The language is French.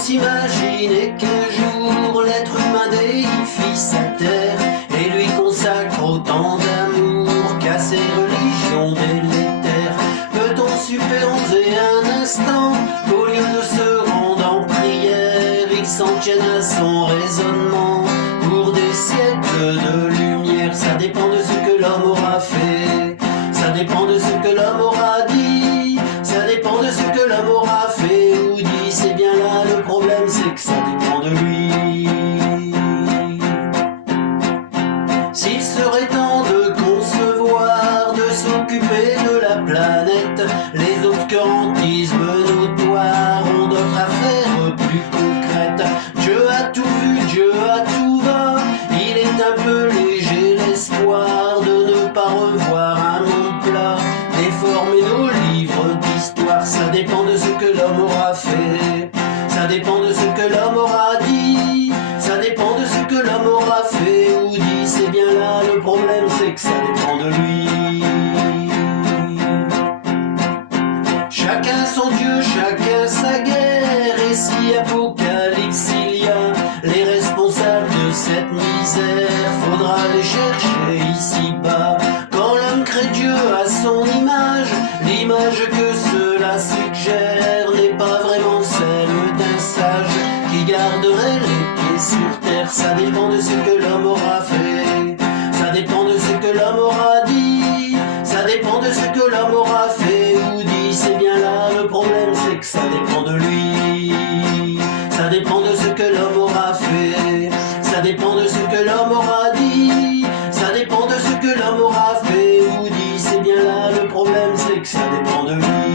s'imaginer qu'un jour l'être humain déifie sa terre et lui consacre autant d'amour qu'à ses religions délétères. Peut-on supposer un instant qu'au lieu de se rendre en prière, il s'en tienne à son raisonnement pour des siècles de lumière? Ça dépend de ce que l'homme aura fait, ça dépend de ce que l'homme aura dit, ça dépend de ce que l'homme aura fait ou dit. C'est bien là le problème, c'est que ça dépend de lui. S'il serait temps de concevoir, de s'occuper de la planète, les obscurantismes notoires ont d'autres affaires plus concrètes. Dieu a tout vu, Dieu a tout va, il est un peu léger l'espoir de ne pas revoir un monde plat, déformer nos livres d'histoire. Ça dépend de ce que l'homme aura fait, ça dépend de ce que l'homme aura dit, ça dépend de ce que l'homme aura fait ou dit. C'est bien là le problème, c'est que ça dépend de lui. Chacun son Dieu, chacun sa guerre, et si apocalypse il y a les responsables de cette misère, faudra les chercher ici-bas. Quand l'homme crée Dieu à son image, l'image que cela suggère n'est pas vraiment celle d'un sage qui garderait les pieds sur terre. Ça dépend de ce que l'homme aura fait, ça dépend de ce que l'homme aura dit, ça dépend de ce que l'homme aura fait ou dit. C'est bien là le problème, c'est que ça dépend de lui. Ça dépend de ce que l'homme aura fait, ça dépend de ce que l'homme aura dit, ça dépend de ce que l'homme aura fait ou dit. C'est bien là le problème, c'est que ça dépend de lui.